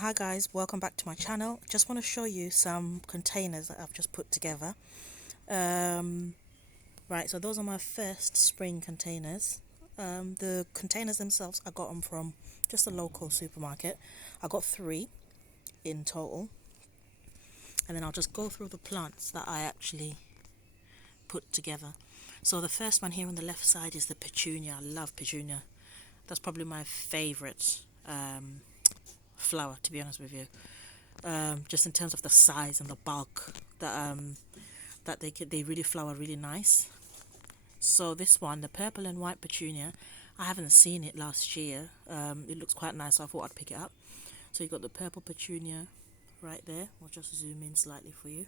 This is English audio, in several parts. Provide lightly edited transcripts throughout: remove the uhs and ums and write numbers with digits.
Hi guys, welcome back to my channel. Just want to show you some containers that I've just put together. Right, so those are my first spring containers. The containers themselves, I got them from just a local supermarket. I got 3 in total, and then I'll just go through the plants that I actually put together. So the first one here on the left side is the petunia. I love petunia. That's probably my favorite flower, to be honest with you. Just in terms of the size and the bulk, that they really flower really nice. So this one, the purple and white petunia, I haven't seen it last year. It looks quite nice, so I thought I'd pick it up. So you've got the purple petunia right there. I'll just zoom in slightly for you.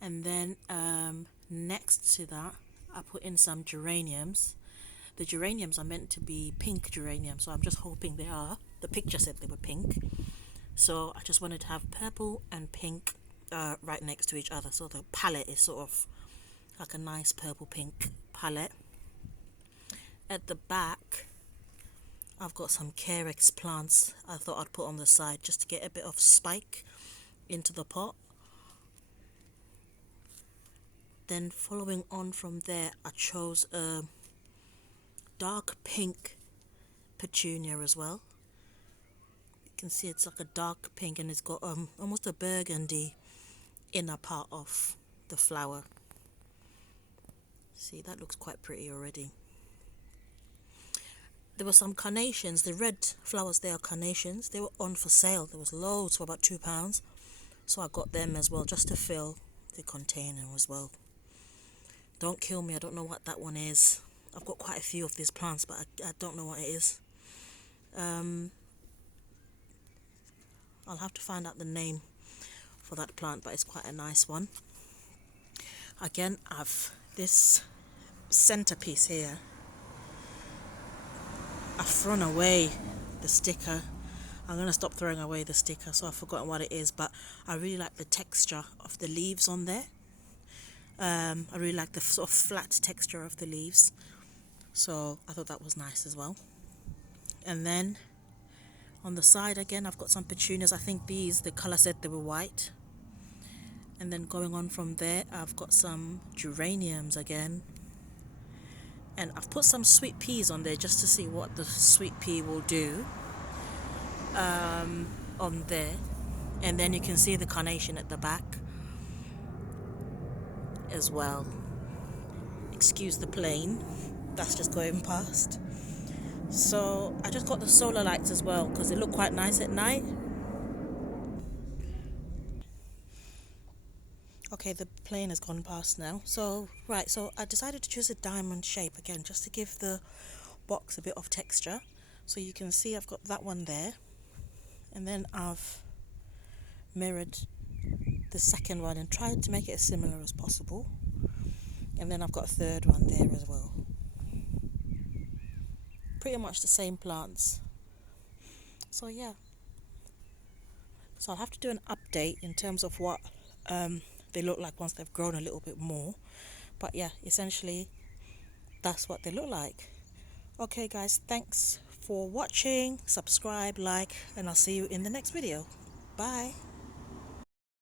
And then next to that, I put in some geraniums. The geraniums are meant to be pink geraniums, so I'm just hoping they are. The picture said they were pink, so I just wanted to have purple and pink right next to each other, so the palette is sort of like a nice purple pink palette. At the back, I've got some Carex plants I thought I'd put on the side just to get a bit of spike into the pot. Then following on from there, I chose a dark pink petunia as well. You can see it's like a dark pink, and it's got almost a burgundy inner part of the flower. See, that looks quite pretty already. There were some carnations. The red flowers, they are carnations. They were on for sale. There was loads for about £2, so I got them as well just to fill the container as well. Don't kill me, I don't know what that one is. I've got quite a few of these plants, but I don't know what it is. I'll have to find out the name for that plant, but it's quite a nice one. Again, I've this centerpiece here. I've thrown away the sticker. I'm going to stop throwing away the sticker, so I've forgotten what it is, but I really like the texture of the leaves on there. I really like the sort of flat texture of the leaves, so I thought that was nice as well. And then on the side again, I've got some petunias. I think these, the color said they were white. And then going on from there, I've got some geraniums again, and I've put some sweet peas on there just to see what the sweet pea will do on there. And then you can see the carnation at the back as well. Excuse the plane, that's just going past. So I just got the solar lights as well because they look quite nice at night. Okay, the plane has gone past now. So right, so I decided to choose a diamond shape again just to give the box a bit of texture. So you can see I've got that one there, and then I've mirrored the second one and tried to make it as similar as possible. And then I've got a third one there as well. Pretty much the same plants. So yeah. So I'll have to do an update in terms of what they look like once they've grown a little bit more. But yeah, essentially that's what they look like. Okay guys, thanks for watching. Subscribe, like, and I'll see you in the next video. Bye.